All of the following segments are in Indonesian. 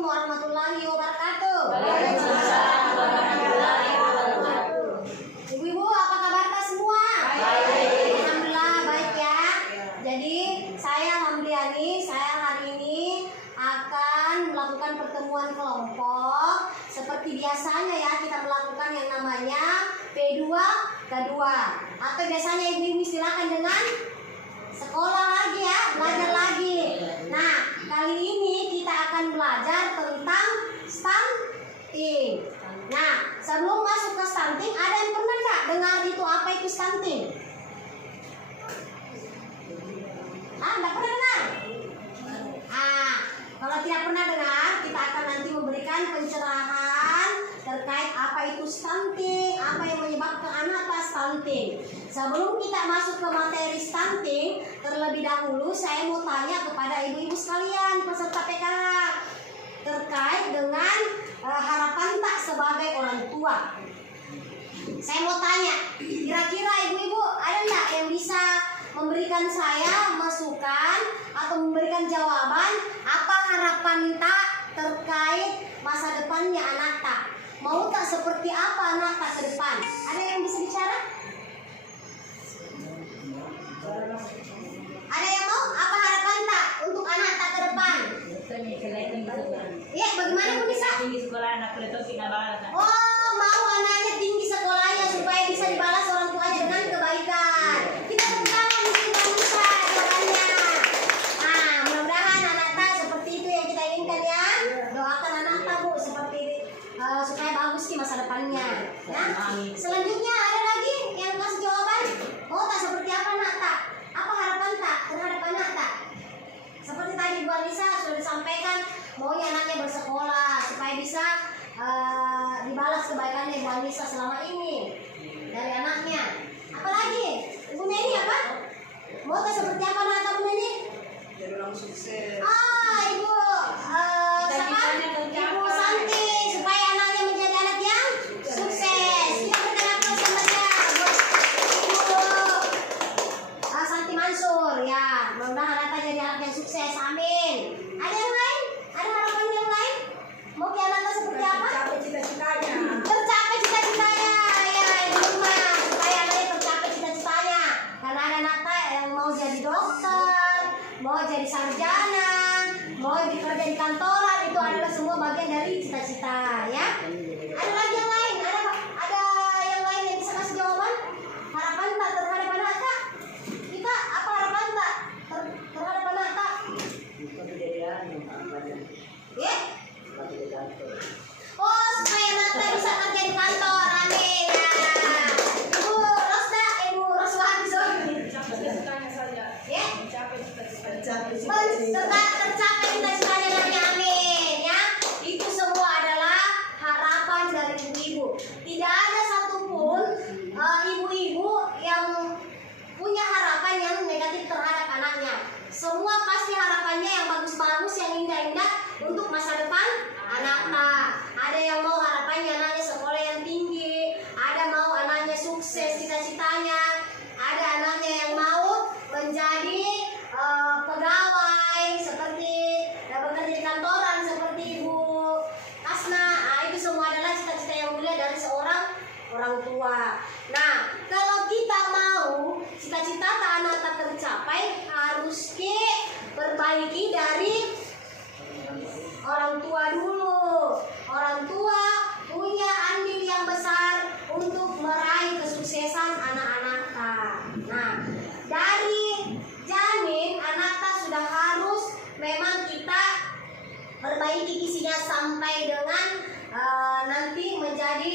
Assalamualaikum warahmatullahi wabarakatuh. Waalaikumsalam warahmatullahi wabarakatuh. Ibu-ibu, apa kabar semua? Baik. Alhamdulillah baik ya. Jadi saya Hamdiani, saya hari ini akan melakukan pertemuan kelompok. Seperti biasanya ya, kita melakukan yang namanya P2K2 atau biasanya ibu-ibu istilahkan dengan sekolah lagi ya, belajar lagi. Nah, kali ini kita akan belajar tentang stunting. Nah, sebelum masuk ke stunting, ada yang pernah nggak dengar itu apa itu stunting? Nggak pernah dengar? Kalau tidak pernah dengar, kita akan nanti memberikan pencerahan terkait apa itu stunting, apa yang menyebabkan anak stunting. Sebelum kita masuk ke materi stunting, terlebih dahulu saya mau tanya kepada ibu-ibu sekalian peserta PKH terkait dengan harapan tak sebagai orang tua. Saya mau tanya, kira-kira ibu-ibu ada nggak yang bisa memberikan saya masukan atau memberikan jawaban apa harapan tak terkait masa depannya anak tak? Mau tak seperti apa anak tak ke depan? Ada yang bisa bicara? Ada yang mau? Apa harapan tak untuk anak tak ke depan? Iya, bagaimana Bu bisa? Oh, mau anaknya tinggi sekolahnya supaya bisa dibalas orang tuanya dengan kebaikan. Kita tepuk tangan di sini bisa jawabannya. Nah, mudah-mudahan anak tak seperti itu yang kita inginkan ya. Doakan anak tak Bu seperti supaya bagus di masa depannya. Nah, selanjutnya ada lagi yang kasih jawaban. Oh, tak seperti apa nak tak? Apa harapan tak terhadap anak tak? Seperti tadi Bu Anissa sudah disampaikan, maunya anaknya bersekolah supaya bisa dibalas kebaikannya Bu Anissa selama ini dari anaknya. Apalagi Ibu Neni apa? Mau tak seperti apa anak Bu Neni? Jadi orang sukses. Ibu siapa? Ibu Santi supaya anaknya menjadi anak yang sukses. Kita berikan aplaus sama dia. Ibu Santi Mansur ya. Mudah-mudahan anaknya jadi anak yang sukses. Amin. Ada yang lain? Ada harapan yang lain? Mau ke anaknya seperti apa? Capai cita-citanya. Tercapai cita-citanya ya di rumah supaya anaknya tercapai cita-citanya. Karena ada anak yang mau jadi dokter, mau jadi sarjana, mau bekerja di kantoran, itu adalah semua bagian dari cita-cita ya. Ada lagi yang lain? Ada yang lain yang bisa kasih jawaban? Harapan tak terhadap anak tak? Kita apa harapan tak terhadap anak tak? Ya? Oh, supaya anak tak bisa kerja di kantor. Amin ya. Ibu Rosda, Ibu Roswati sorry. Cita-citanya saja. Ya? Mencapai cita-citanya. Tercapai cita-citanya dari amin ya. Itu semua adalah harapan dari ibu-ibu. Tidak ada satupun ibu-ibu yang punya harapan yang negatif terhadap anaknya. Semua pasti harapannya yang bagus-bagus, yang indah-indah untuk masa depan anak-anak. Ada yang mau harapannya anaknya sekolah yang tinggi, ada mau anaknya sukses cita-citanya, ada anaknya yang mau menjadi pegawai seperti bekerja di kantoran seperti Ibu Asna. Itu semua adalah cita-cita yang mulia dari seorang orang tua. Nah, kalau kita mau cita-cita anak tak tercapai, harus perbaiki dari orang tua dulu. Orang tua punya andil yang besar untuk meraih kesuksesan anak-anak. Nah, dari janin anak sudah harus memang kita perbaiki gizinya sampai dengan nanti menjadi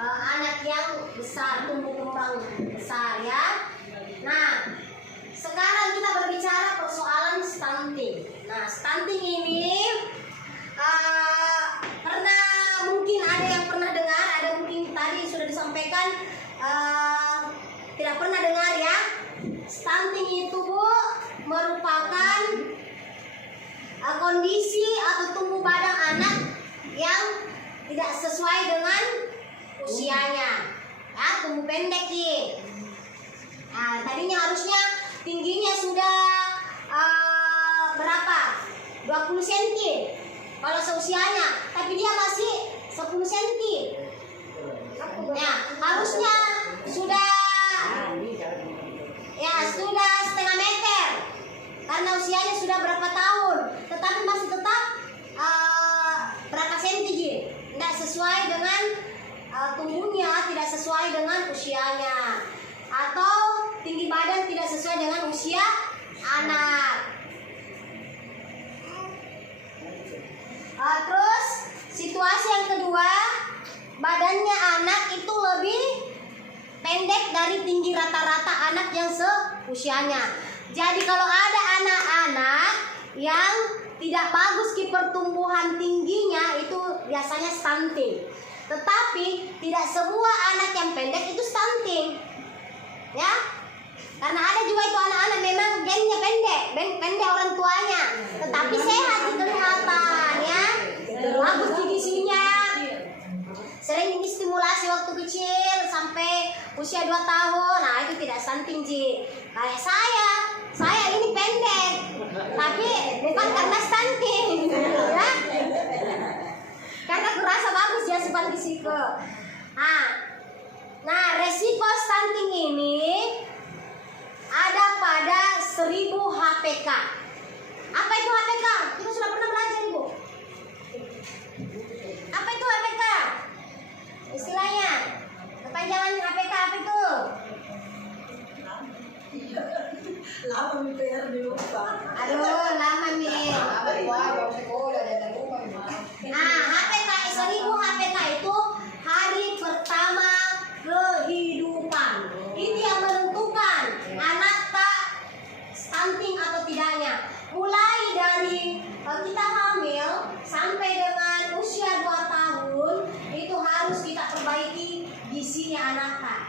anak yang besar, tumbuh kembang besar ya. Nah, sekarang kita berbicara persoalan stunting. Nah, stunting ini mungkin ada yang pernah dengar, ada mungkin tadi sudah disampaikan tidak pernah dengar ya. Stunting itu Bu merupakan kondisi atau tumbuh badan anak yang tidak sesuai dengan usianya ya, tumbuh pendek ya. Nah, tadinya harusnya tingginya sudah berapa? 20 cm. kalau seusianya, tapi dia masih 10 cm. Ya, harusnya sudah setengah meter karena usianya sudah berapa tahun, tetapi masih tetap berapa senti Ji? Tidak sesuai dengan tumbuhnya, tidak sesuai dengan usianya, atau tinggi badan tidak sesuai dengan usia anak. Terus situasi yang kedua, badannya anak itu lebih pendek dari tinggi rata-rata anak yang seusianya. Jadi kalau ada anak-anak yang tidak bagus ki pertumbuhan tingginya, itu biasanya stunting. Tetapi tidak semua anak yang pendek itu stunting, ya. Karena ada juga itu anak-anak memang gennya pendek orang tuanya, tetapi sehat kelihatan, ya. Bagus giginya, sering distimulasi waktu kecil sampai usia 2 tahun. Nah, itu tidak stunting Ji. Kayak saya ini pendek, tapi bukan karena stunting, ya. Karena kurasa bagus ya asupan gizi ke. Nah, resiko stunting ini ada pada 1000 HPK. Apa itu HPK? Kita sudah pernah belajar Ibu. Apa itu HPK? Istilahnya, kepanjangan HPK apa itu? Lama PR di lupa. Aduh, lama nih. HPK 1000 HPK itu hari pertama kehidupan. Itu yang menentukan anak tak stunting atau tidaknya. Mulai dari kita hamil sampai dengan usia 2 tahun itu harus kita perbaiki gizinya anak tak.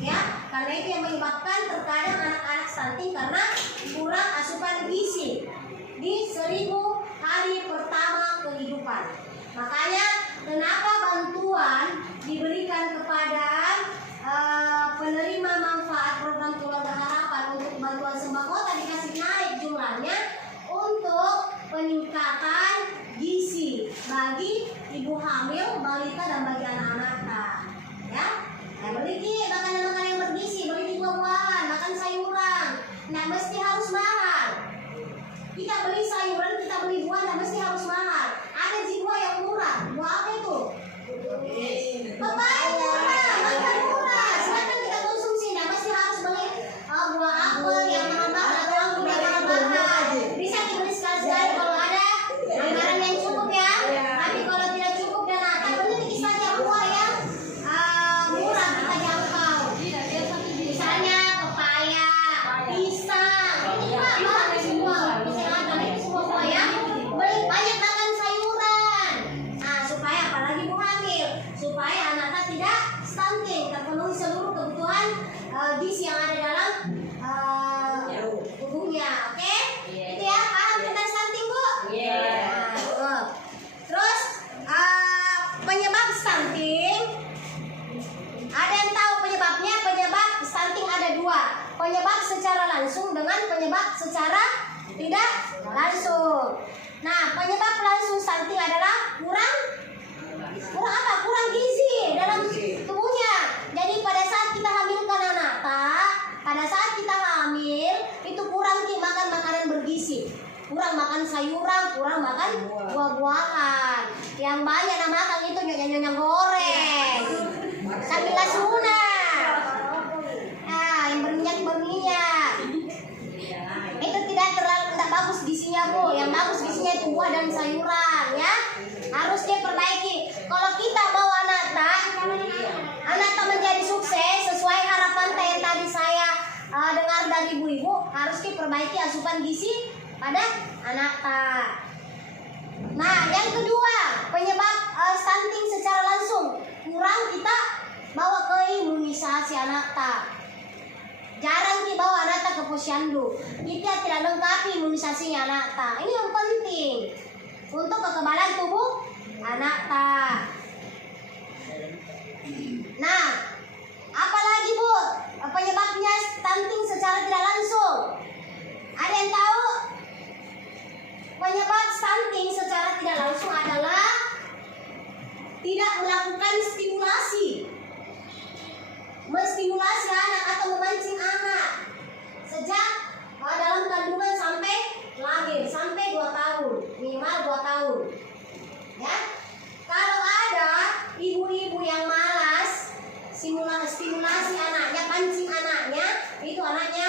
Ya, karena itu yang menyebabkan terkadang anak-anak stunting karena kurang asupan gizi di 1000 hari pertama kehidupan. Makanya kenapa bantuan diberikan kepada penerima manfaat program Keluarga Harapan untuk bantuan sembako tadi dikasih naik jumlahnya untuk peningkatan gizi bagi ibu hamil, balita dan bagi anak-anak. Ya. Nah, beli makanan-makanan yang bergizi, beli buah-buahan, makan sayuran. Nah, mesti harus mahal. Kita beli sayuran, kita beli buah, nah mesti harus mahal. Ada buah yang murah. Buah apa itu? Pepaya murah, makan murah. Silakan kita konsumsi. Nah, mesti harus beli buah apel yang mahal atau anggur yang mahal. Bisa dibeli sekali-sekali kalau ada anggaran yang cukup ya. Tapi kalau tidak cukup dan akan beli saja buah yang murah kita jangkau. Misalnya pepaya, pisang. Ini juga mahal semua. Pisang ada itu semua buah ya. Beli banyak makan sayuran. Nah, supaya apalagi ibu hamil, supaya anaknya tidak stunting, terpenuhi seluruh kebutuhan gizi yang ada dalam tubuhnya. Oke? Itu ya, paham tentang stunting, Bu? Nah, terus penyebab stunting, ada yang tahu penyebabnya? Penyebab stunting ada 2. Penyebab secara langsung dengan penyebab secara tidak langsung. Nah, penyebab langsung stunting adalah kurang apa? Kurang gizi dalam tubuhnya. Jadi pada saat kita hamilkan anak, pada saat kita hamil itu kurang makan makanan bergizi, kurang makan sayuran, kurang makan buah-buahan. Yang banyak nak makan itu nyonya goreng, sambil sunat. Nah, yang berminyak. Itu tidak bagus gizinya, Bu. Yang bagus gizinya itu buah dan sayuran, ya. Harus diperbaiki. Kalau kita mau anak menjadi sukses sesuai harapan yang tadi saya dengar dari ibu-ibu, harus diperbaiki asupan gizi pada anak. Nah, yang kedua, penyebab stunting secara langsung, kurang kita bawa ke imunisasi anak. Jarang kita bawa anak ke posyandu. Kita tidak lengkapi imunisasinya anak. Ini yang penting untuk kekebalan tubuh anak. Nah, apalagi Bu penyebabnya stunting secara tidak langsung? Ada yang tahu penyebab stunting secara tidak tidak langsung adalah tidak melakukan stimulasi, menstimulasi anak atau memancing anak sejak dalam kandungan sampai lahir, sampai 2 tahun, minimal 2 tahun. Ya, kalau ada ibu-ibu yang malas stimulasi anaknya, pancing anaknya, itu anaknya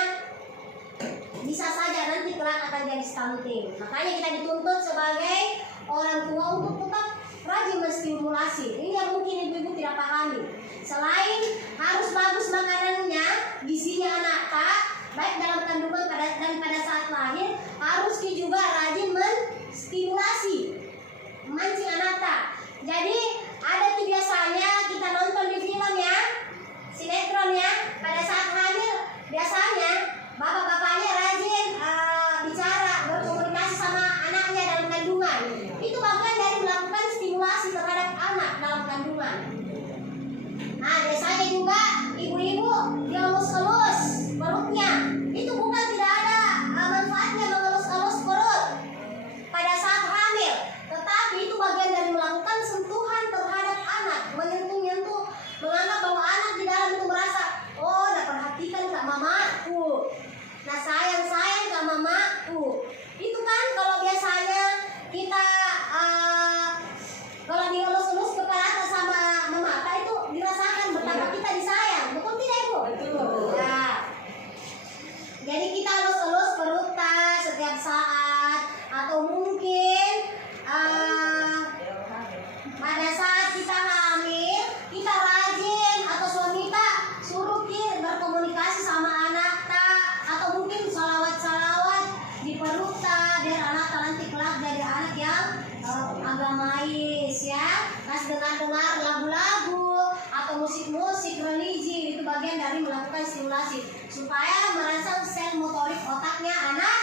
bisa saja nanti kelak akan jadi stunting. Makanya kita dituntut sebagai orang tua untuk tetap rajin menstimulasi. Ini yang mungkin ibu-ibu tidak pahami. Selain harus bagus makanannya, gizinya anak tak, baik dalam kandungan dan pada saat lahir, harus juga rajin menstimulasi, memancing anak tak. Jadi ada tuh biasanya kita nonton di film ya, sinetron ya, pada saat hamil biasanya bapak-bapaknya rajin bicara, berkomunikasi sama anaknya dalam kandungan. Itu bagian dari melakukan stimulasi terhadap anak dalam kandungan. Nah, biasanya juga ibu-ibu dielus-elus perutnya. Itu bukan tidak ada manfaatnya mengelus-elus perut pada saat hamil, tetapi itu bagian dari melakukan sentuhan terhadap anak, menyentuh-nyentuh, menganggap bahwa anak di dalam itu merasa, oh, dah perhatikan kak mamaku, nah sayang kak mamaku. Itu kan kalau biasanya kita kalau dielus-elus kepala atas sama mama itu dirasakan betapa kita disayang, betul tidak ibu? Betul. Ya. Jadi kita elus-elus perut setiap saat, atau mungkin pada saat kita hamil, kita rajin atau suami kita suruh kita berkomunikasi sama anak atau mungkin salawat-salawat di perut biar anak nanti kelak jadi anak yang agamais ya. Kasih dengar lagu-lagu atau musik-musik religi, itu bagian dari melakukan stimulasi supaya merangsang sel motorik otaknya anak,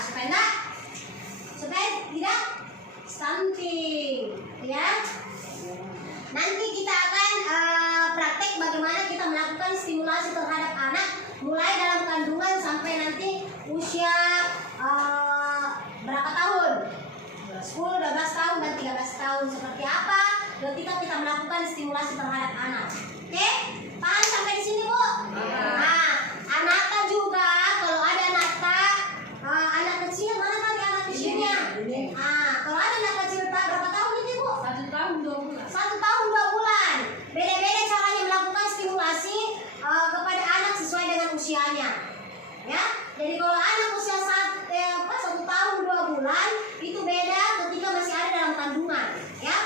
supaya tidak stunting ya. Nanti kita akan praktek bagaimana kita melakukan stimulasi terhadap anak mulai dalam kandungan sampai nanti usia berapa tahun, 10, 12 tahun dan 13 tahun, seperti apa ketika kita melakukan stimulasi terhadap anak. Oke, paham sampai di sini bu? Nah, anak juga kalau ada anak kecil, mana tadi anak kecilnya? Kalau ada anak kecil berapa tahun ini bu? 1 tahun 2 bulan. 1 tahun 2 bulan. Beda-beda caranya melakukan stimulasi kepada anak sesuai dengan usianya. Ya, jadi kalau anak usia 1 tahun 2 bulan itu beda ketika masih ada dalam kandungan. Ya,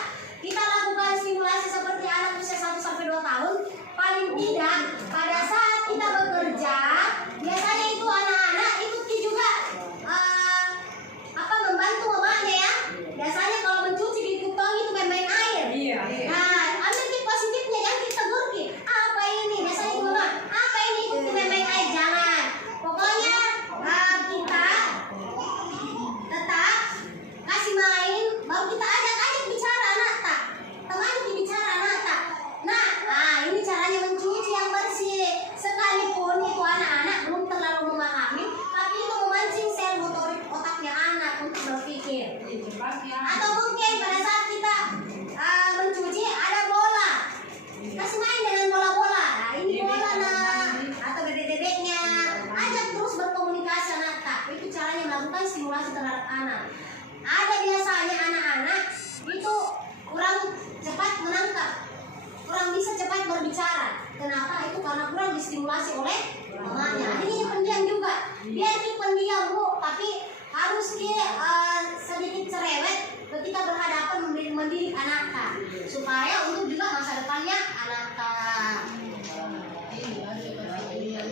kita lakukan stimulasi seperti anak usia 1 sampai 2 tahun. Paling tidak pada saat kita bekerja, biasanya itu anak-anak ikut juga membantu mamanya ya. Biasanya kalau mencuci di tong itu main-main air. Iya. Nah, ambil tip positifnya, jangan kita tegur apa ini, biasanya itu mama, apa ini ikut main-main air, jangan. Pokoknya kita tetap kasih main, baru kita ajak bicara anak tak, teman bicara anak tak. Nah, ini caranya mencuci yang bersih. Sekalipun itu anak-anak belum terlalu memahami, tapi itu memancing sel motorik otaknya anak untuk berpikir. Atau mungkin pada saat kita mencuci ada bola, kasih main dengan bola-bola. Nah, ini bola atau bebek-bebeknya, ajak terus berkomunikasi anak tak. Itu caranya melakukan stimulasi terhadap anak. Ada biasanya anak-anak itu kurang cepat menangkap, kurang bisa cepat berbicara. Kenapa? Itu karena kurang distimulasi oleh mamanya. Ini pendiam juga. Dia ini pendiam bu, tapi harus dia sedikit cerewet ketika berhadapan mendidik